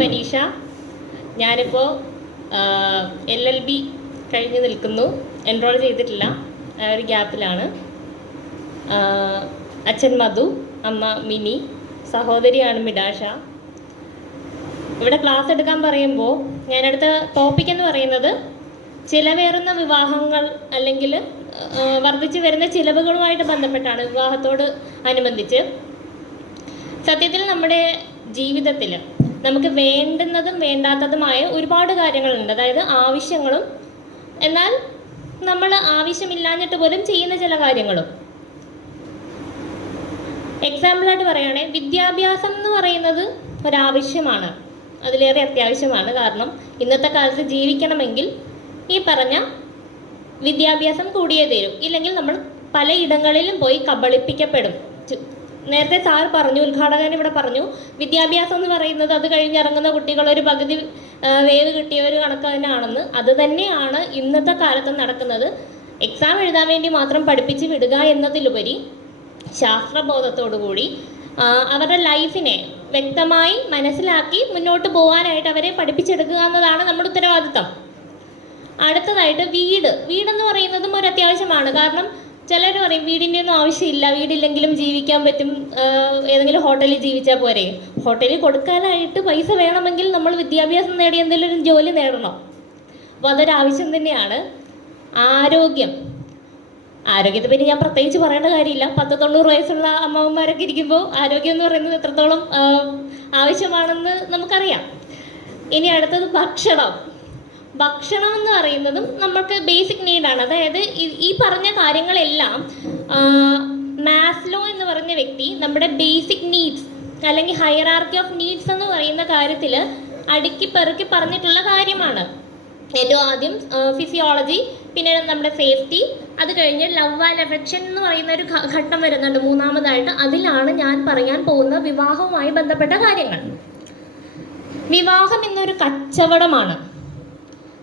മനീഷ ഞാനിപ്പോൾ L L B കഴിഞ്ഞ് നിൽക്കുന്നു. എൻറോൾ ചെയ്തിട്ടില്ല. ഒരു ഗ്യാപ്പിലാണ്. അച്ഛൻ മധു അമ്മ മിനി സഹോദരിയാണ് മിഡാഷ. ഇവിടെ ക്ലാസ് എടുക്കാൻ പറയുമ്പോൾ ഞാനടുത്ത ടോപ്പിക് എന്ന് പറയുന്നത് ചിലവേറുന്ന വിവാഹങ്ങൾ അല്ലെങ്കിൽ വർദ്ധിച്ചു വരുന്ന ചിലവുകളുമായിട്ട് ബന്ധപ്പെട്ടാണ് വിവാഹത്തോട് അനുബന്ധിച്ച്. സത്യത്തിൽ നമ്മുടെ ജീവിതത്തിൽ നമുക്ക് വേണ്ടുന്നതും വേണ്ടാത്തതുമായ ഒരുപാട് കാര്യങ്ങളുണ്ട്. അതായത് ആവശ്യങ്ങളും. എന്നാൽ നമ്മൾ ആവശ്യമില്ലാഞ്ഞിട്ട് പോലും ചെയ്യുന്ന ചില കാര്യങ്ങളും. എക്സാമ്പിളായിട്ട് പറയുകയാണെങ്കിൽ വിദ്യാഭ്യാസം എന്ന് പറയുന്നത് ഒരാവശ്യമാണ്. അതിലേറെ അത്യാവശ്യമാണ്. കാരണം ഇന്നത്തെ കാലത്ത് ജീവിക്കണമെങ്കിൽ ഈ പറഞ്ഞ വിദ്യാഭ്യാസം കൂടിയേ തീരും. ഇല്ലെങ്കിൽ നമ്മൾ പലയിടങ്ങളിലും പോയി കബളിപ്പിക്കപ്പെടും. നേരത്തെ സാർ പറഞ്ഞു ഉദ്ഘാടകൻ ഇവിടെ പറഞ്ഞു വിദ്യാഭ്യാസം എന്ന് പറയുന്നത് അത് കഴിഞ്ഞിറങ്ങുന്ന കുട്ടികൾ ഒരു പകുതി വേവ് കിട്ടിയ ഒരു കണക്ക് തന്നെയാണെന്ന്. അത് തന്നെയാണ് ഇന്നത്തെ കാലത്ത് നടക്കുന്നത്. എക്സാം എഴുതാൻ വേണ്ടി മാത്രം പഠിപ്പിച്ച് വിടുക എന്നതിലുപരി ശാസ്ത്രബോധത്തോടു കൂടി അവരുടെ ലൈഫിനെ വ്യക്തമായി മനസ്സിലാക്കി മുന്നോട്ട് പോകാനായിട്ട് അവരെ പഠിപ്പിച്ചെടുക്കുക എന്നതാണ് നമ്മുടെ ഉത്തരവാദിത്തം. അടുത്തതായിട്ട് വീട്. വീടെന്ന് പറയുന്നതും ഒരു അത്യാവശ്യമാണ് കാരണം ചിലർ പറയും വീടിന്റെ ഒന്നും ആവശ്യമില്ല വീടില്ലെങ്കിലും ജീവിക്കാൻ പറ്റും. ഏതെങ്കിലും ഹോട്ടലിൽ ജീവിച്ചാൽ പോരെ. ഹോട്ടലിൽ കൊടുക്കാനായിട്ട് പൈസ വേണമെങ്കിൽ നമ്മൾ വിദ്യാഭ്യാസം നേടി എന്തെങ്കിലും ഒരു ജോലി നേടണം? അപ്പോൾ അതൊരു ആവശ്യം തന്നെയാണ്. ആരോഗ്യം. ആരോഗ്യത്തെ പറ്റി ഞാൻ പ്രത്യേകിച്ച് പറയേണ്ട കാര്യമില്ല. പത്ത് തൊണ്ണൂറ് വയസ്സുള്ള അമ്മമാരൊക്കെ ഇരിക്കുമ്പോൾ ആരോഗ്യം എന്ന് പറയുന്നത് എത്രത്തോളം ആവശ്യമാണെന്ന് നമുക്കറിയാം. ഇനി അടുത്തത് ഭക്ഷണം. ഭക്ഷണം എന്ന് പറയുന്നതും നമ്മൾക്ക് ബേസിക് നീഡാണ് അതായത് ഈ- പറഞ്ഞ കാര്യങ്ങളെല്ലാം മാസ്ലോ എന്ന് പറഞ്ഞ വ്യക്തി നമ്മുടെ ബേസിക് നീഡ്സ് അല്ലെങ്കിൽ ഹയറാർക്കി ഓഫ് നീഡ്സ് എന്ന് പറയുന്ന കാര്യത്തിൽ അടുക്കി പെറുക്കി പറഞ്ഞിട്ടുള്ള കാര്യമാണ്. ഏറ്റവും ആദ്യം ഫിസിയോളജി പിന്നെ നമ്മുടെ സേഫ്റ്റി അത് കഴിഞ്ഞ് ലവ് ആൻഡ് അഫെക്ഷൻ എന്ന് പറയുന്ന ഒരു ഘട്ടം വരുന്നുണ്ട് മൂന്നാമതായിട്ട്. അതിലാണ് ഞാൻ പറയാൻ പോകുന്ന വിവാഹവുമായി ബന്ധപ്പെട്ട കാര്യങ്ങൾ. വിവാഹം എന്നൊരു കച്ചവടമാണ്.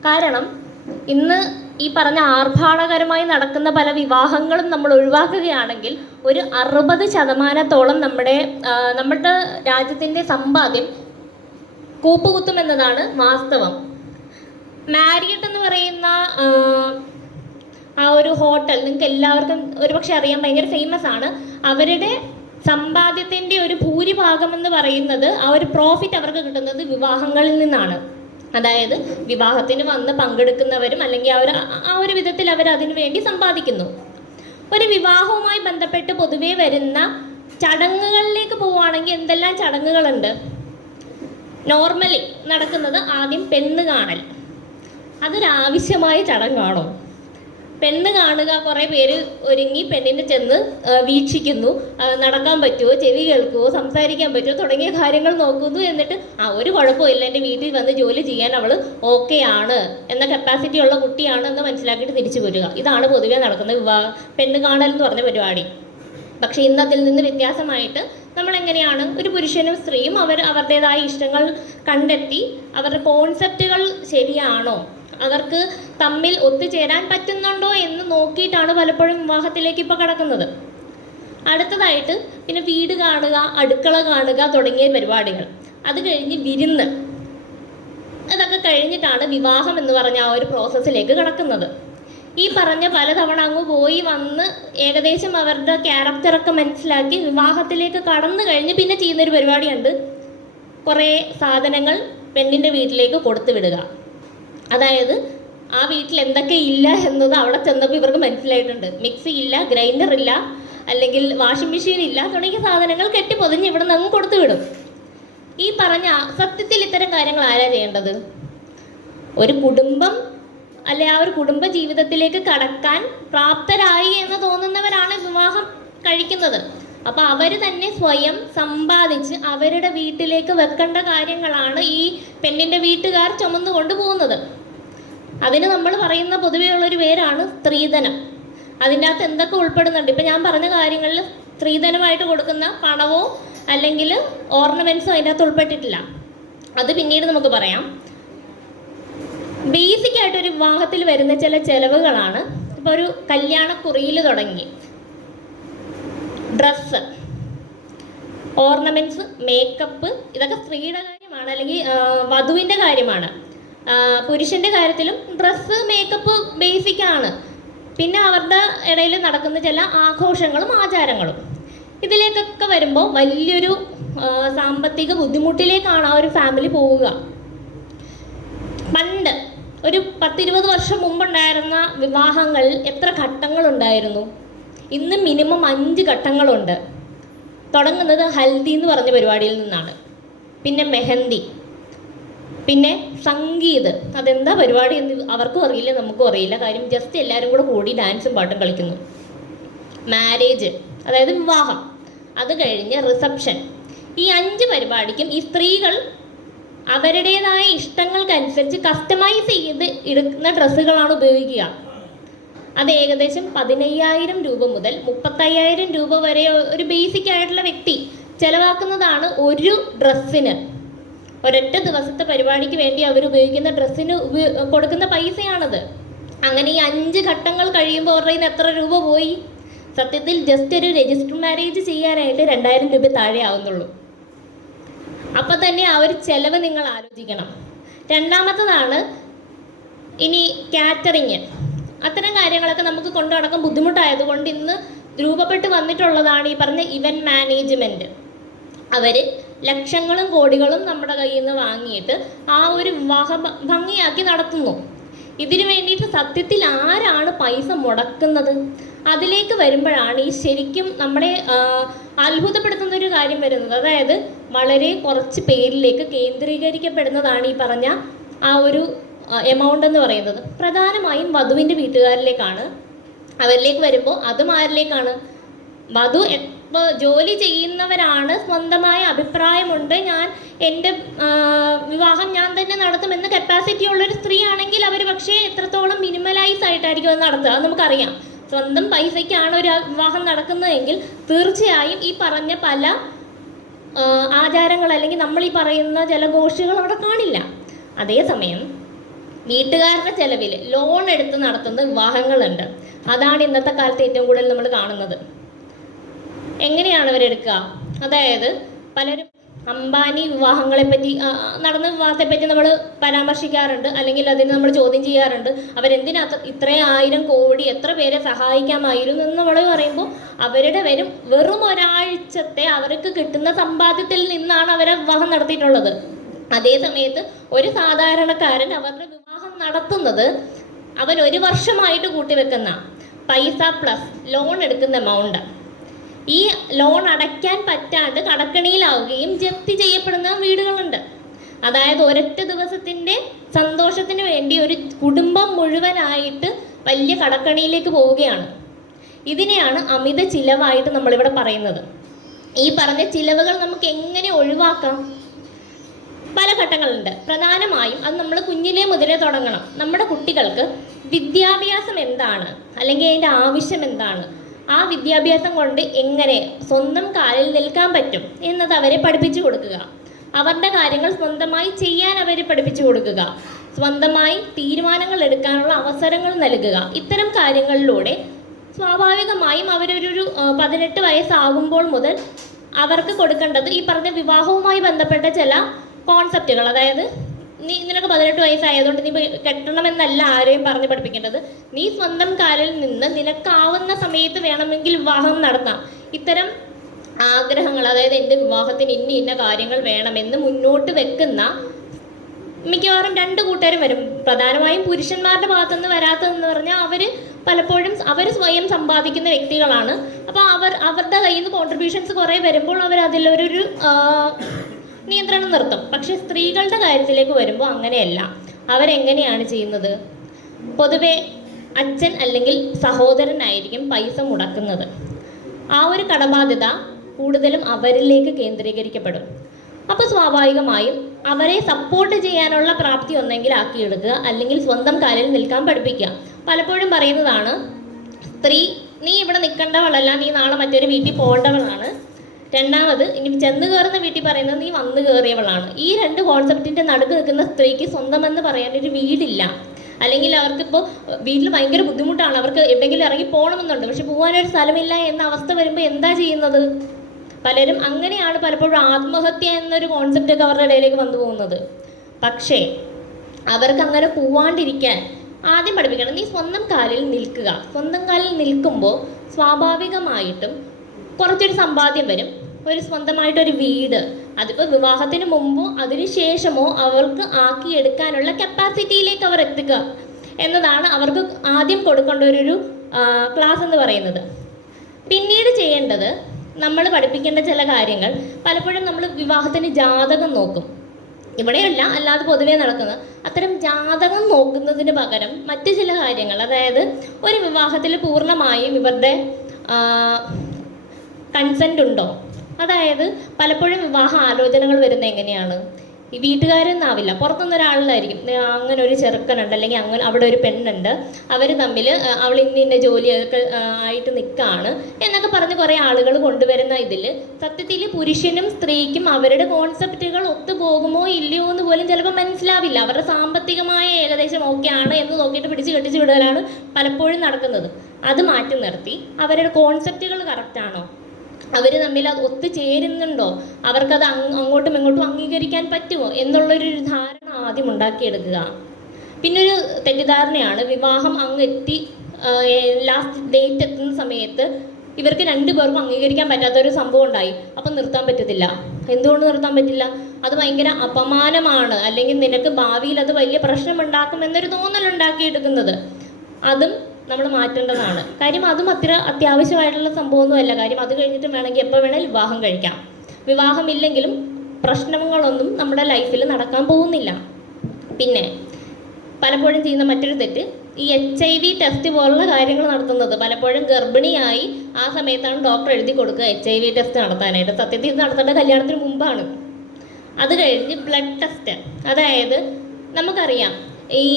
കാരണം ഇന്ന് ഈ പറഞ്ഞ ആർഭാടകരമായി നടക്കുന്ന പല വിവാഹങ്ങളും നമ്മൾ ഒഴിവാക്കുകയാണെങ്കിൽ ഒരു അറുപത് ശതമാനത്തോളം നമ്മുടെ നമ്മുടെ രാജ്യത്തിന്റെ സമ്പാദ്യം കൂപ്പുകുത്തുമെന്നതാണ് വാസ്തവം. മാരിയഡ് എന്ന് പറയുന്ന ആ, ഒരു ഹോട്ടൽ നിങ്ങൾക്ക് എല്ലാവർക്കും ഒരുപക്ഷെ അറിയാൻ ഭയങ്കര ഫേമസ് ആണ്. അവരുടെ സമ്പാദ്യത്തിന്റെ ഒരു ഭൂരിഭാഗം എന്ന് പറയുന്നത് ആ ഒരു പ്രോഫിറ്റ് അവർക്ക് കിട്ടുന്നത് വിവാഹങ്ങളിൽ നിന്നാണ്. അതായത് വിവാഹത്തിന് വന്ന് പങ്കെടുക്കുന്നവരും അല്ലെങ്കിൽ അവർ ആ ഒരു വിധത്തിൽ അവർ അതിനു വേണ്ടി സമ്പാദിക്കുന്നു. ഒരു വിവാഹവുമായി ബന്ധപ്പെട്ട് പൊതുവേ വരുന്ന ചടങ്ങുകളിലേക്ക് പോവുകയാണെങ്കിൽ എന്തെല്ലാം ചടങ്ങുകളുണ്ട്? നോർമലി നടക്കുന്നത് ആദ്യം പെണ്ണ് കാണൽ. അതൊരാവശ്യമായ ചടങ്ങാണോ? പെണ്ണ് കാണുക കുറേ പേര് ഒരുങ്ങി പെണ്ണിനെ ചെന്ന് വീക്ഷിക്കുന്നു. നടക്കാൻ പറ്റുമോ ചെവി കേൾക്കുമോ സംസാരിക്കാൻ പറ്റുമോ തുടങ്ങിയ കാര്യങ്ങൾ നോക്കുന്നു എന്നിട്ട് ആ ഒരു കുഴപ്പമില്ല എന്റെ വീട്ടിൽ വന്ന് ജോലി ചെയ്യാൻ അവൾ ഓക്കെ ആണ്. എന്ന കപ്പാസിറ്റി ഉള്ള കുട്ടിയാണ് എന്ന് മനസ്സിലാക്കിയിട്ട് തിരിച്ചു വരിക. ഇതാണ് പൊതുവെ നടക്കുന്ന വിവാഹ പെണ്ണ് കാണൽ എന്ന് പറഞ്ഞ പരിപാടി. പക്ഷേ ഇന്നതിൽ നിന്ന് വ്യത്യാസമായിട്ട് നമ്മൾ എങ്ങനെയാണ് ഒരു പുരുഷനും സ്ത്രീയും അവർ അവരുടേതായ ഇഷ്ടങ്ങൾ കണ്ടെത്തി അവരുടെ കോൺസെപ്റ്റുകൾ ശരിയാണോ? അവർക്ക് തമ്മിൽ ഒത്തുചേരാൻ പറ്റുന്നുണ്ടോ എന്ന് നോക്കിയിട്ടാണ് പലപ്പോഴും വിവാഹത്തിലേക്ക് ഇപ്പോൾ കടക്കുന്നത്. അടുത്തതായിട്ട് പിന്നെ വീട് കാണുക അടുക്കള കാണുക തുടങ്ങിയ പരിപാടികൾ. അത് കഴിഞ്ഞ് വിരുന്ന്. അതൊക്കെ കഴിഞ്ഞിട്ടാണ് വിവാഹം എന്ന് പറഞ്ഞ ആ ഒരു പ്രോസസ്സിലേക്ക് കടക്കുന്നത്. ഈ പറഞ്ഞ പലതവണ അങ്ങ് പോയി വന്ന് ഏകദേശം അവരുടെ ക്യാരക്ടറൊക്കെ മനസ്സിലാക്കി വിവാഹത്തിലേക്ക് കടന്നു കഴിഞ്ഞ് പിന്നെ ചെയ്യുന്നൊരു പരിപാടിയുണ്ട്. കുറേ സാധനങ്ങൾ പെണ്ണിന്റെ വീട്ടിലേക്ക് കൊടുത്തു വിടുക. അതായത് ആ വീട്ടിൽ എന്തൊക്കെ ഇല്ല എന്നത് അവിടെ ചെന്നപ്പോൾ ഇവർക്ക് മനസ്സിലായിട്ടുണ്ട്. മിക്സി ഇല്ല ഗ്രൈൻഡർ ഇല്ല അല്ലെങ്കിൽ വാഷിംഗ് മെഷീൻ ഇല്ല തുടങ്ങിയ സാധനങ്ങൾ കെട്ടി പൊതിഞ്ഞ് ഇവിടെ നിന്ന് കൊടുത്തു വിടും. ഈ പറഞ്ഞ സത്യത്തിൽ ഇത്തരം കാര്യങ്ങൾ ആരാ ചെയ്യേണ്ടത്? ഒരു കുടുംബം അല്ലെ ആ ഒരു കുടുംബ ജീവിതത്തിലേക്ക് കടക്കാൻ പ്രാപ്തരായി എന്ന് തോന്നുന്നവരാണ് വിവാഹം കഴിക്കുന്നത്. അപ്പൊ അവർ തന്നെ സ്വയം സമ്പാദിച്ച് അവരുടെ വീട്ടിലേക്ക് വെക്കേണ്ട കാര്യങ്ങളാണ് ഈ പെണ്ണിന്റെ വീട്ടുകാർ ചുമന്നു കൊണ്ടുപോകുന്നത് അതിന് നമ്മൾ പറയുന്ന പൊതുവെയുള്ളൊരു പേരാണ് സ്ത്രീധനം. അതിന്റെ അകത്ത് എന്തൊക്കെ ഉൾപ്പെടുന്നുണ്ട്? ഇപ്പം ഞാൻ പറഞ്ഞ കാര്യങ്ങളിൽ സ്ത്രീധനമായിട്ട് കൊടുക്കുന്ന പണവോ അല്ലെങ്കിൽ ഓർണമെന്റ്സോ അതിന്റെ അകത്ത് ഉൾപ്പെട്ടിട്ടില്ല. അത് പിന്നീട് നമുക്ക് പറയാം. ബേസിക് ആയിട്ട് ഒരു വിവാഹത്തിൽ വരുന്ന ചില ചെലവുകളാണ്. ഇപ്പോൾ ഒരു കല്യാണക്കുറിയിൽ തുടങ്ങി. ഡ്രസ്സ് ഓർണമെന്റ്സ് മേക്കപ്പ് ഇതൊക്കെ സ്ത്രീയുടെ കാര്യമാണ്. അല്ലെങ്കിൽ വധുവിന്റെ കാര്യമാണ്. പുരുഷന്റെ കാര്യത്തിലും ഡ്രസ്സ് മേക്കപ്പ് ബേസിക് ആണ്. പിന്നെ അവരുടെ ഇടയിൽ നടക്കുന്ന ചില ആഘോഷങ്ങളും ആചാരങ്ങളും. ഇതിലേക്കൊക്കെ വരുമ്പോൾ വലിയൊരു സാമ്പത്തിക ബുദ്ധിമുട്ടിലേക്കാണ് ആ ഒരു ഫാമിലി പോവുക. പണ്ട് ഒരു പത്തിരുപത് വർഷം മുമ്പുണ്ടായിരുന്ന വിവാഹങ്ങളിൽ എത്ര ഘട്ടങ്ങളുണ്ടായിരുന്നു? ഇന്ന് മിനിമം അഞ്ച് ഘട്ടങ്ങളുണ്ട്. തുടങ്ങുന്നത് ഹൽദി എന്ന് പറഞ്ഞ പരിപാടിയിൽ നിന്നാണ്. പിന്നെ മെഹന്തി. പിന്നെ സംഗീത്. അതെന്താ പരിപാടി എന്ന് അവർക്കും അറിയില്ല നമുക്കും അറിയില്ല. കാര്യം ജസ്റ്റ് എല്ലാവരും കൂടെ കൂടി ഡാൻസും പാട്ടും കളിക്കുന്നു. മാരേജ് അതായത് വിവാഹം. അത് കഴിഞ്ഞ് റിസപ്ഷൻ ഈ അഞ്ച് പരിപാടിക്കും ഈ സ്ത്രീകൾ അവരുടേതായ ഇഷ്ടങ്ങൾക്കനുസരിച്ച് കസ്റ്റമൈസ് ചെയ്ത് എടുക്കുന്ന ഡ്രസ്സുകളാണ് ഉപയോഗിക്കുക. അത് ഏകദേശം പതിനയ്യായിരം രൂപ മുതൽ മുപ്പത്തയ്യായിരം രൂപ വരെ ഒരു ബേസിക് ആയിട്ടുള്ള വ്യക്തി ചെലവാക്കുന്നതാണ് ഒരു ഡ്രസ്സിന് ഒരൊറ്റ ദിവസത്തെ പരിപാടിക്ക് വേണ്ടി അവർ ഉപയോഗിക്കുന്ന ഡ്രസ്സിന് കൊടുക്കുന്ന പൈസയാണത്. അങ്ങനെ ഈ അഞ്ച് ഘട്ടങ്ങൾ കഴിയുമ്പോൾ അവരുടെ കയ്യിൽ എത്ര രൂപ പോയി? സത്യത്തിൽ ജസ്റ്റ് ഒരു രജിസ്റ്റർ മാരേജ് ചെയ്യാനായിട്ട് രണ്ടായിരം രൂപ താഴെ ആവുന്നുള്ളൂ. അപ്പൊ തന്നെ ആ ഒരു ചെലവ് നിങ്ങൾ ആലോചിക്കണം. രണ്ടാമത്തതാണ് ഇനി കാറ്ററിങ് അത്തരം കാര്യങ്ങളൊക്കെ നമുക്ക് കൊണ്ടു നടക്കാൻ ബുദ്ധിമുട്ടായതുകൊണ്ട് ഇന്ന് രൂപപ്പെട്ട് വന്നിട്ടുള്ളതാണ് ഈ പറഞ്ഞ ഇവന്റ് മാനേജ്മെന്റ് അവർ ലക്ഷങ്ങളും കോടികളും നമ്മുടെ കയ്യിൽ നിന്ന് വാങ്ങിയിട്ട് ആ ഒരു വിവാഹ ഭംഗിയാക്കി നടത്തുന്നു. ഇതിനു വേണ്ടിയിട്ട് സത്യത്തിൽ ആരാണ് പൈസ മുടക്കുന്നത്? അതിലേക്ക് വരുമ്പോഴാണ് ഈ ശരിക്കും നമ്മളെ അത്ഭുതപ്പെടുത്തുന്ന ഒരു കാര്യം വരുന്നത്. അതായത് വളരെ കുറച്ച് പേരിലേക്ക് കേന്ദ്രീകരിക്കപ്പെടുന്നതാണ് ഈ പറഞ്ഞ ആ ഒരു എമൗണ്ട് എന്ന് പറയുന്നത്. പ്രധാനമായും വധുവിന്റെ വീട്ടുകാരിലേക്കാണ്. അവരിലേക്ക് വരുമ്പോൾ അതും ആരിലേക്കാണ്? വധു ഇപ്പോൾ ജോലി ചെയ്യുന്നവരാണ് സ്വന്തമായ അഭിപ്രായമുണ്ട്. ഞാൻ എന്റെ വിവാഹം ഞാൻ തന്നെ നടത്തുമെന്ന് കപ്പാസിറ്റി ഉള്ളൊരു സ്ത്രീ ആണെങ്കിൽ അവർ പക്ഷേ എത്രത്തോളം മിനിമലൈസ് ആയിട്ടായിരിക്കും അത് നടത്തുക. അത് നമുക്കറിയാം. സ്വന്തം പൈസയ്ക്കാണ് ഒരു വിവാഹം നടക്കുന്നതെങ്കിൽ തീർച്ചയായും ഈ പറഞ്ഞ പല ആചാരങ്ങൾ അല്ലെങ്കിൽ നമ്മൾ ഈ പറയുന്ന ചില ഘോഷകൾ അവിടെ കാണില്ല. അതേസമയം വീട്ടുകാരുടെ ചെലവിൽ ലോൺ എടുത്ത് നടത്തുന്ന വിവാഹങ്ങളുണ്ട്. അതാണ് ഇന്നത്തെ കാലത്ത് ഏറ്റവും കൂടുതൽ നമ്മൾ കാണുന്നത്. എങ്ങനെയാണ് അവരെടുക്കുക അതായത് പലരും അംബാനി വിവാഹങ്ങളെ പറ്റി നടന്ന വിവാഹത്തെ പറ്റി നമ്മൾ പരാമർശിക്കാറുണ്ട്. അല്ലെങ്കിൽ അതിന് നമ്മൾ ചോദ്യം ചെയ്യാറുണ്ട്. അവരെന്തിനാ ഇത്രയും ആയിരം കോടി എത്ര പേരെ സഹായിക്കാമായിരുന്നു എന്ന് നമ്മൾ പറയുമ്പോൾ അവരുടെ വരും വെറും ഒരാഴ്ചത്തെ അവർക്ക് കിട്ടുന്ന സമ്പാദ്യത്തിൽ നിന്നാണ് അവരെ വിവാഹം നടത്തിയിട്ടുള്ളത്. അതേ സമയത്ത് ഒരു സാധാരണക്കാരൻ അവരുടെ വിവാഹം നടത്തുന്നത് അവൻ ഒരു വർഷമായിട്ട് കൂട്ടിവെക്കുന്ന പൈസ പ്ലസ് ലോൺ എടുക്കുന്ന എമൗണ്ട് ഈ ലോൺ അടയ്ക്കാൻ പറ്റാണ്ട് കടക്കണിയിലാവുകയും ജപ്തി ചെയ്യപ്പെടുന്ന വീടുകളുണ്ട്. അതായത് ഒരൊറ്റ ദിവസത്തിന്റെ സന്തോഷത്തിന് വേണ്ടി ഒരു കുടുംബം മുഴുവനായിട്ട് വലിയ കടക്കണിയിലേക്ക് പോവുകയാണ്. ഇതിനെയാണ് അമിത ചിലവായിട്ട് നമ്മളിവിടെ പറയുന്നത്. ഈ പറഞ്ഞ ചിലവുകൾ നമുക്ക് എങ്ങനെ ഒഴിവാക്കാം? പല ഘട്ടങ്ങളുണ്ട്. പ്രധാനമായും അത് നമ്മൾ കുഞ്ഞിലേ മുതലേ തുടങ്ങണം. നമ്മുടെ കുട്ടികൾക്ക് വിദ്യാഭ്യാസം എന്താണ്? അല്ലെങ്കിൽ അതിന്റെ ആവശ്യം എന്താണ്? ആ വിദ്യാഭ്യാസം കൊണ്ട് എങ്ങനെ സ്വന്തം കാലിൽ നിൽക്കാൻ പറ്റും എന്നത് അവരെ പഠിപ്പിച്ചു കൊടുക്കുക. അവരുടെ കാര്യങ്ങൾ സ്വന്തമായി ചെയ്യാൻ അവരെ പഠിപ്പിച്ചു കൊടുക്കുക. സ്വന്തമായി തീരുമാനങ്ങൾ എടുക്കാനുള്ള അവസരങ്ങൾ നൽകുക. ഇത്തരം കാര്യങ്ങളിലൂടെ സ്വാഭാവികമായും അവരൊരു പതിനെട്ട് വയസ്സാകുമ്പോൾ മുതൽ അവർക്ക് കൊടുക്കേണ്ടത് ഈ പറഞ്ഞ വിവാഹവുമായി ബന്ധപ്പെട്ട ചില കോൺസെപ്റ്റുകൾ അതായത് നീ നിനക്ക് പതിനെട്ട് വയസ്സായതുകൊണ്ട് നീ കെട്ടണമെന്നല്ല ആരെയും പറഞ്ഞ് പഠിപ്പിക്കേണ്ടത്. നീ സ്വന്തം കാലിൽ നിന്ന് നിനക്കാവുന്ന സമയത്ത് വേണമെങ്കിൽ വിവാഹം നടത്താം. ഇത്തരം ആഗ്രഹങ്ങൾ അതായത് എന്റെ വിവാഹത്തിന് ഇന്ന ഇന്ന കാര്യങ്ങൾ വേണമെന്ന് മുന്നോട്ട് വെക്കുന്ന മിക്കവാറും രണ്ട് കൂട്ടുകാരും വരും. പ്രധാനമായും പുരുഷന്മാരുടെ ഭാഗത്തുനിന്ന് വരാത്തതെന്ന് പറഞ്ഞാൽ അവർ പലപ്പോഴും അവർ സ്വയം സമ്പാദിക്കുന്ന വ്യക്തികളാണ്. അപ്പോൾ അവർ അവരുടെ കയ്യിൽ നിന്ന് കോൺട്രിബ്യൂഷൻസ് കുറേ വരുമ്പോൾ അവർ അതിലൊരു നിയന്ത്രണം നിർത്തും. പക്ഷെ സ്ത്രീകളുടെ കാര്യത്തിലേക്ക് വരുമ്പോൾ അങ്ങനെയല്ല. അവരെങ്ങനെയാണ് ചെയ്യുന്നത്? പൊതുവെ അച്ഛൻ അല്ലെങ്കിൽ സഹോദരനായിരിക്കും പൈസ മുടക്കുന്നത്. ആ ഒരു കടബാധ്യത കൂടുതലും അവരിലേക്ക് കേന്ദ്രീകരിക്കപ്പെടും. അപ്പോൾ സ്വാഭാവികമായും അവരെ സപ്പോർട്ട് ചെയ്യാനുള്ള പ്രാപ്തി ഒന്നെങ്കിൽ ആക്കിയെടുക്കുക അല്ലെങ്കിൽ സ്വന്തം കാലിൽ നിൽക്കാൻ പഠിപ്പിക്കുക. പലപ്പോഴും പറയുന്നതാണ് സ്ത്രീ നീ ഇവിടെ നിൽക്കേണ്ടവളല്ല നീ നാളെ മറ്റൊരു വീട്ടിൽ പോകേണ്ടവളാണ്. രണ്ടാമത് ഇനി ചെന്ന് കയറുന്ന വീട്ടിൽ പറയുന്നത് നീ വന്ന് കയറിയവളാണ് ഈ രണ്ട് കോൺസെപ്റ്റിന്റെ നടുക്ക് നിൽക്കുന്ന സ്ത്രീക്ക് സ്വന്തമെന്ന് ഒരു വീടില്ല. അല്ലെങ്കിൽ അവർക്കിപ്പോൾ വീട്ടിൽ ഭയങ്കര ബുദ്ധിമുട്ടാണ്. അവർക്ക് എവിടെയെങ്കിലും ഇറങ്ങി പോകണമെന്നുണ്ട്. പക്ഷെ പോകാനൊരു സ്ഥലമില്ല എന്ന അവസ്ഥ വരുമ്പോൾ എന്താ ചെയ്യുന്നത്? പലരും അങ്ങനെയാണ് പലപ്പോഴും ആത്മഹത്യ എന്നൊരു കോൺസെപ്റ്റ് ഒക്കെ അവരുടെ ഇടയിലേക്ക് വന്നു പോകുന്നത്. പക്ഷേ അവർക്ക് അങ്ങനെ പോവാണ്ടിരിക്കാൻ ആദ്യം പഠിപ്പിക്കണം. നീ സ്വന്തം കാലിൽ നിൽക്കുക. സ്വന്തം കാലിൽ നിൽക്കുമ്പോൾ സ്വാഭാവികമായിട്ടും കുറച്ചൊരു സമ്പാദ്യം വരും. ഒരു സ്വന്തമായിട്ടൊരു വീട്. അതിപ്പോൾ വിവാഹത്തിന് മുമ്പോ അതിനു ശേഷമോ അവർക്ക് ആക്കിയെടുക്കാനുള്ള കപ്പാസിറ്റിയിലേക്ക് അവർ എത്തുക എന്നതാണ് അവർക്ക് ആദ്യം കൊടുക്കേണ്ട ഒരു ക്ലാസ് എന്ന് പറയുന്നത്. പിന്നീട് ചെയ്യേണ്ടത് നമ്മൾ പഠിപ്പിക്കേണ്ട ചില കാര്യങ്ങൾ. പലപ്പോഴും നമ്മൾ വിവാഹത്തിന് ജാതകം നോക്കും. ഇവിടെയല്ല അല്ലാതെ പൊതുവേ നടക്കുന്നത്. അത്തരം ജാതകം നോക്കുന്നതിന് പകരം മറ്റു ചില കാര്യങ്ങൾ. അതായത് ഒരു വിവാഹത്തിൽ പൂർണമായും ഇവരുടെ കൺസെന്റ് ഉണ്ടോ? അതായത് പലപ്പോഴും വിവാഹ ആലോചനകൾ വരുന്നത് എങ്ങനെയാണ്? ഈ വീട്ടുകാരെന്നാവില്ല. പുറത്തുനിന്ന് ഒരാളിലായിരിക്കും. അങ്ങനെ ഒരു ചെറുക്കനുണ്ട് അല്ലെങ്കിൽ അങ്ങനെ അവിടെ ഒരു പെണ്ണുണ്ട്. അവർ തമ്മിൽ അവൾ ഇന്ന ഇന്ന ജോലിയൊക്കെ ആയിട്ട് നിൽക്കുകയാണ് എന്നൊക്കെ പറഞ്ഞ് കുറേ ആളുകൾ കൊണ്ടുവരുന്ന ഇതിൽ സത്യത്തിൽ പുരുഷനും സ്ത്രീക്കും അവരുടെ കോൺസെപ്റ്റുകൾ ഒത്തുപോകുമോ ഇല്ലയോ എന്ന് പോലും ചിലപ്പോൾ മനസ്സിലാവില്ല. അവരുടെ സാമ്പത്തികമായ ഏകദേശം ഓക്കെ ആണ് എന്ന് നോക്കിയിട്ട് പിടിച്ച് കെട്ടിച്ച് വിടലാണ് പലപ്പോഴും നടക്കുന്നത്. അത് മാറ്റി നിർത്തി. അവരുടെ കോൺസെപ്റ്റുകൾ കറക്റ്റാണോ അവർ തമ്മിൽ അത് ഒത്തുചേരുന്നുണ്ടോ? അവർക്കത് അങ് അങ്ങോട്ടും ഇങ്ങോട്ടും അംഗീകരിക്കാൻ പറ്റുമോ? എന്നുള്ളൊരു ധാരണ ആദ്യം ഉണ്ടാക്കിയെടുക്കുക. പിന്നൊരു തെറ്റിദ്ധാരണയാണ് വിവാഹം അങ്ങ് എത്തി ലാസ്റ്റ് ഡേറ്റ് എത്തുന്ന സമയത്ത് ഇവർക്ക് രണ്ടു പേർക്കും അംഗീകരിക്കാൻ പറ്റാത്ത ഒരു സംഭവം ഉണ്ടായി. അപ്പം നിർത്താൻ പറ്റത്തില്ല. എന്തുകൊണ്ട് നിർത്താൻ പറ്റില്ല? അത് ഭയങ്കര അപമാനമാണ്. അല്ലെങ്കിൽ നിനക്ക് ഭാവിയിൽ അത് വലിയ പ്രശ്നമുണ്ടാക്കും എന്നൊരു തോന്നൽ തോന്നലുണ്ടാക്കിയെടുക്കുന്നത്. അതും നമ്മൾ മാറ്റേണ്ടതാണ്. കാര്യം അതും അത്ര അത്യാവശ്യമായിട്ടുള്ള സംഭവമൊന്നുമല്ല. കാര്യം അത് കഴിഞ്ഞിട്ട് വേണമെങ്കിൽ എപ്പോൾ വേണേൽ വിവാഹം കഴിക്കാം. വിവാഹമില്ലെങ്കിലും പ്രശ്നങ്ങളൊന്നും നമ്മുടെ ലൈഫിൽ നടക്കാൻ പോകുന്നില്ല. പിന്നെ പലപ്പോഴും ചെയ്യുന്ന മറ്റൊരു തെറ്റ് ഈ എച്ച് ഐ വി ടെസ്റ്റ് പോലുള്ള കാര്യങ്ങൾ നടത്തുന്നത് പലപ്പോഴും ഗർഭിണിയായി ആ സമയത്താണ് ഡോക്ടർ എഴുതി കൊടുക്കുക എച്ച് ഐ വി ടെസ്റ്റ് നടത്താനായിട്ട്. സത്യത്തിൽ ഇത് നടത്തേണ്ട കല്യാണത്തിന് മുമ്പാണ്. അത് കഴിഞ്ഞ് ബ്ലഡ് ടെസ്റ്റ് അതായത് നമുക്കറിയാം ഈ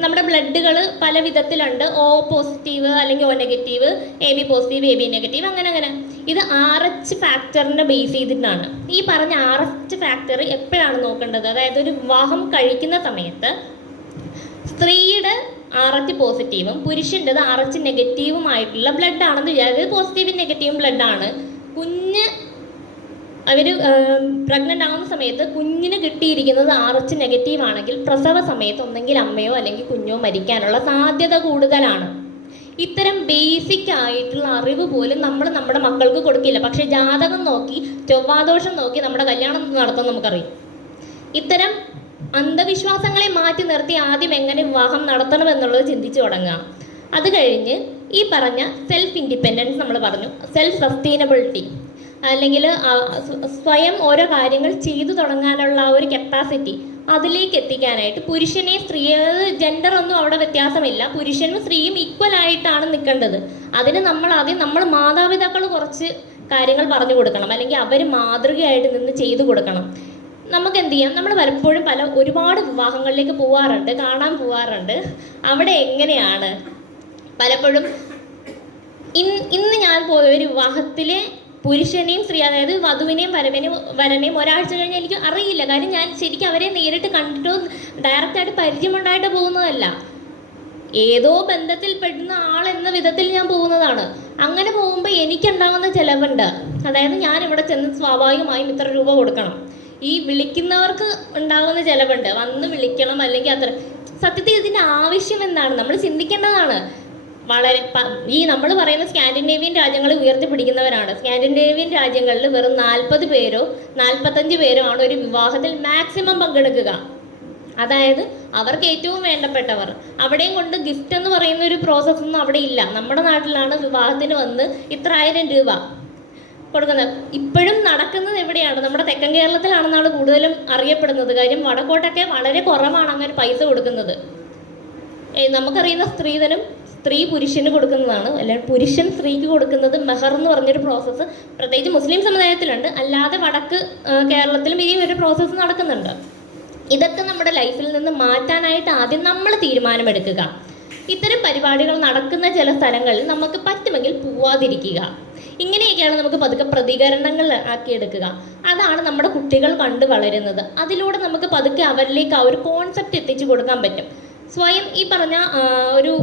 നമ്മുടെ ബ്ലഡുകൾ പല വിധത്തിലുണ്ട്. ഒ പോസിറ്റീവ് അല്ലെങ്കിൽ O negative A B positive A B negative അങ്ങനെ അങ്ങനെ. ഇത് ആർ എച്ച് ഫാക്ടറിനെ ബേസ് ചെയ്തിട്ടാണ്. ഈ പറഞ്ഞ ആർ എച്ച് ഫാക്ടർ എപ്പോഴാണ് നോക്കേണ്ടത്? അതായത് ഒരു വിവാഹം കഴിക്കുന്ന സമയത്ത് സ്ത്രീയുടെ ആർ എച്ച് പോസിറ്റീവും പുരുഷന്റെത് ആർ എച്ച് നെഗറ്റീവുമായിട്ടുള്ള ബ്ലഡ് ആണെന്ന് വിചാരിച്ചത്. പോസിറ്റീവും നെഗറ്റീവും ബ്ലഡ് ആണ്. കുഞ്ഞ് അവർ പ്രഗ്നന്റ് ആവുന്ന സമയത്ത് കുഞ്ഞിന് കിട്ടിയിരിക്കുന്നത് ആർച്ച് നെഗറ്റീവ് ആണെങ്കിൽ പ്രസവ സമയത്ത് ഒന്നെങ്കിൽ അമ്മയോ അല്ലെങ്കിൽ കുഞ്ഞോ മരിക്കാനുള്ള സാധ്യത കൂടുതലാണ്. ഇത്തരം ബേസിക് ആയിട്ടുള്ള അറിവ് പോലും നമ്മൾ നമ്മുടെ മക്കൾക്ക് കൊടുക്കില്ല. പക്ഷെ ജാതകം നോക്കി ചൊവ്വാദോഷം നോക്കി നമ്മുടെ കല്യാണം നടത്താൻ നമുക്കറിയാം. ഇത്തരം അന്ധവിശ്വാസങ്ങളെ മാറ്റി നിർത്തി ആദ്യം എങ്ങനെ വിവാഹം നടത്തണം എന്നുള്ളത് ചിന്തിച്ചു തുടങ്ങാം. അത് കഴിഞ്ഞ് ഈ പറഞ്ഞ സെൽഫ് ഇൻഡിപെൻഡൻസ് നമ്മൾ പറഞ്ഞു. സെൽഫ് സസ്റ്റൈനബിലിറ്റി അല്ലെങ്കിൽ സ്വയം ഓരോ കാര്യങ്ങൾ ചെയ്തു തുടങ്ങാനുള്ള ആ ഒരു കപ്പാസിറ്റി അതിലേക്ക് എത്തിക്കാനായിട്ട് പുരുഷനെ സ്ത്രീ ജെൻഡർ ഒന്നും അവിടെ വ്യത്യാസമില്ല. പുരുഷനും സ്ത്രീയും ഈക്വൽ ആയിട്ടാണ് നിൽക്കേണ്ടത്. അതിന് നമ്മൾ ആദ്യം നമ്മൾ മാതാപിതാക്കൾ കുറച്ച് കാര്യങ്ങൾ പറഞ്ഞു കൊടുക്കണം. അല്ലെങ്കിൽ അവർ മാതൃകയായിട്ട് നിന്ന് ചെയ്തു കൊടുക്കണം. നമുക്ക് എന്ത് ചെയ്യാം? നമ്മൾ പലപ്പോഴും പല ഒരുപാട് വിവാഹങ്ങളിലേക്ക് പോവാറുണ്ട് കാണാൻ പോവാറുണ്ട്. അവിടെ എങ്ങനെയാണ്? പലപ്പോഴും ഇന്ന് ഇന്ന് ഞാൻ പോയ ഒരു വിവാഹത്തിലെ പുരുഷനെയും സ്ത്രീ അതായത് വധുവിനെയും വരവിനെയും വരനെയും ഒരാഴ്ച കഴിഞ്ഞ് എനിക്ക് അറിയില്ല. കാര്യം ഞാൻ ശരിക്കും അവരെ നേരിട്ട് കണ്ടിട്ടോ ഡയറക്റ്റായിട്ട് പരിചയമുണ്ടായിട്ട് പോകുന്നതല്ല. ഏതോ ബന്ധത്തിൽ പെടുന്ന ആൾ എന്ന വിധത്തിൽ ഞാൻ പോകുന്നതാണ്. അങ്ങനെ പോകുമ്പോൾ എനിക്കുണ്ടാകുന്ന ചിലവുണ്ട്. അതായത് ഞാൻ ഇവിടെ ചെന്ന് സ്വാഭാവികമായും ഇത്ര രൂപ കൊടുക്കണം. ഈ വിളിക്കുന്നവർക്ക് ഉണ്ടാകുന്ന ചിലവുണ്ട്. വന്ന് വിളിക്കണം അല്ലെങ്കിൽ അത്ര. സത്യത്തിൽ ഇതിന്റെ ആവശ്യം എന്താണ്? നമ്മൾ ചിന്തിക്കേണ്ടതാണ്. വളരെ ഈ നമ്മൾ പറയുന്ന സ്കാൻഡിനേവിയൻ രാജ്യങ്ങളെ ഉയർത്തിപ്പിടിക്കുന്നവരാണ്. സ്കാൻഡിനേവിയൻ രാജ്യങ്ങളിൽ വെറും നാൽപ്പത് പേരോ നാൽപ്പത്തഞ്ച് പേരോ ആണ് ഒരു വിവാഹത്തിൽ മാക്സിമം പങ്കെടുക്കുക. അതായത് അവർക്ക് ഏറ്റവും വേണ്ടപ്പെട്ടവർ. അവിടെയും കൊണ്ട് ഗിഫ്റ്റ് എന്ന് പറയുന്ന ഒരു പ്രോസസ്സ് ഒന്നും അവിടെ ഇല്ല. നമ്മുടെ നാട്ടിലാണ് വിവാഹത്തിന് വന്ന് ഇത്ര ആയിരം രൂപ കൊടുക്കുന്നത്. ഇപ്പോഴും നടക്കുന്നത് എവിടെയാണ്? നമ്മുടെ തെക്കൻ കേരളത്തിലാണെന്നാണ് കൂടുതലും അറിയപ്പെടുന്നത്. കാര്യം വടക്കോട്ടൊക്കെ വളരെ കുറവാണ് അങ്ങനെ പൈസ കൊടുക്കുന്നത്. നമുക്കറിയുന്ന സ്ത്രീധനം സ്ത്രീ പുരുഷന് കൊടുക്കുന്നതാണ്. അല്ലെങ്കിൽ പുരുഷൻ സ്ത്രീക്ക് കൊടുക്കുന്നത് മെഹർ എന്ന് പറഞ്ഞൊരു പ്രോസസ്സ് പ്രത്യേകിച്ച് മുസ്ലിം സമുദായത്തിലുണ്ട്. അല്ലാതെ വടക്ക് കേരളത്തിലും ഈ ഒരു പ്രോസസ്സ് നടക്കുന്നുണ്ട്. ഇതൊക്കെ നമ്മുടെ ലൈഫിൽ നിന്ന് മാറ്റാനായിട്ട് ആദ്യം നമ്മൾ തീരുമാനമെടുക്കുക. ഇത്തരം പരിപാടികൾ നടക്കുന്ന ചില സ്ഥലങ്ങളിൽ നമുക്ക് പറ്റുമെങ്കിൽ പോവാതിരിക്കുക. ഇങ്ങനെയൊക്കെയാണ് നമുക്ക് പതുക്കെ പ്രതികരണങ്ങൾ ആക്കിയെടുക്കുക. അതാണ് നമ്മുടെ കുട്ടികൾ കണ്ടു വളരുന്നത്. അതിലൂടെ നമുക്ക് പതുക്കെ അവരിലേക്ക് ആ ഒരു കോൺസെപ്റ്റ് എത്തിച്ചു കൊടുക്കാൻ പറ്റും. സ്വയം ഈ പറഞ്ഞ ഒരു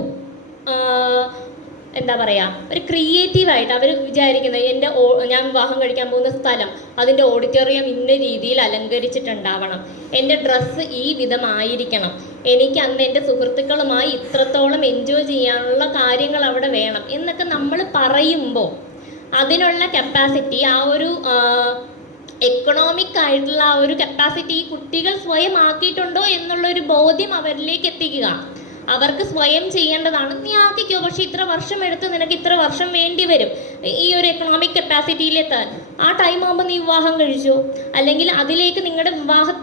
എന്താ പറയുക ഒരു ക്രിയേറ്റീവായിട്ട് അവർ വിചാരിക്കുന്നത് എന്റെ ഞാൻ വിവാഹം കഴിക്കാൻ പോകുന്ന സ്ഥലം അതിന്റെ ഓഡിറ്റോറിയം ഇന്ന രീതിയിൽ അലങ്കരിച്ചിട്ടുണ്ടാവണം. എന്റെ ഡ്രസ്സ് ഈ വിധമായിരിക്കണം. എനിക്ക് അന്ന് എന്റെ സുഹൃത്തുക്കളുമായി ഇത്രത്തോളം എൻജോയ് ചെയ്യാനുള്ള കാര്യങ്ങൾ അവിടെ വേണം എന്നൊക്കെ നമ്മൾ പറയുമ്പോൾ അതിനുള്ള കപ്പാസിറ്റി ആ ഒരു എക്കണോമിക് ആയിട്ടുള്ള ആ ഒരു കപ്പാസിറ്റി ഈ കുട്ടികൾ സ്വയം ആക്കിയിട്ടുണ്ടോ എന്നുള്ള ഒരു ബോധ്യം അവരിലേക്ക് എത്തിക്കുക. അവർക്ക് സ്വയം ചെയ്യേണ്ടതാണ്. നീ ആക്കിക്കോ പക്ഷെ ഇത്ര വർഷം എടുത്ത് നിനക്ക് ഇത്ര വർഷം വേണ്ടി വരും. ഈ ഒരു എക്കണോമിക് കപ്പാസിറ്റിയിലെത്താൻ ആ ടൈം ആകുമ്പോൾ നീ വിവാഹം കഴിച്ചോ? അല്ലെങ്കിൽ അതിലേക്ക് നിങ്ങളുടെ വിവാഹം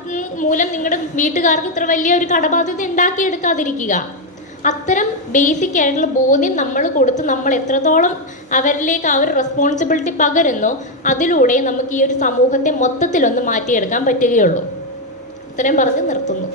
മൂലം നിങ്ങളുടെ വീട്ടുകാർക്ക് ഇത്ര വലിയ ഒരു കടബാധ്യത ഉണ്ടാക്കിയെടുക്കാതിരിക്കുക. അത്തരം ബേസിക് ആയിട്ടുള്ള ബോധ്യം നമ്മൾ കൊടുത്ത് നമ്മൾ എത്രത്തോളം അവരിലേക്ക് ആ ഒരു റെസ്പോൺസിബിലിറ്റി പകരുന്നോ അതിലൂടെ നമുക്ക് ഈ ഒരു സമൂഹത്തെ മൊത്തത്തിലൊന്ന് മാറ്റിയെടുക്കാൻ പറ്റുകയുള്ളൂ. ഇത്രയും പറഞ്ഞ് നിർത്തുന്നു.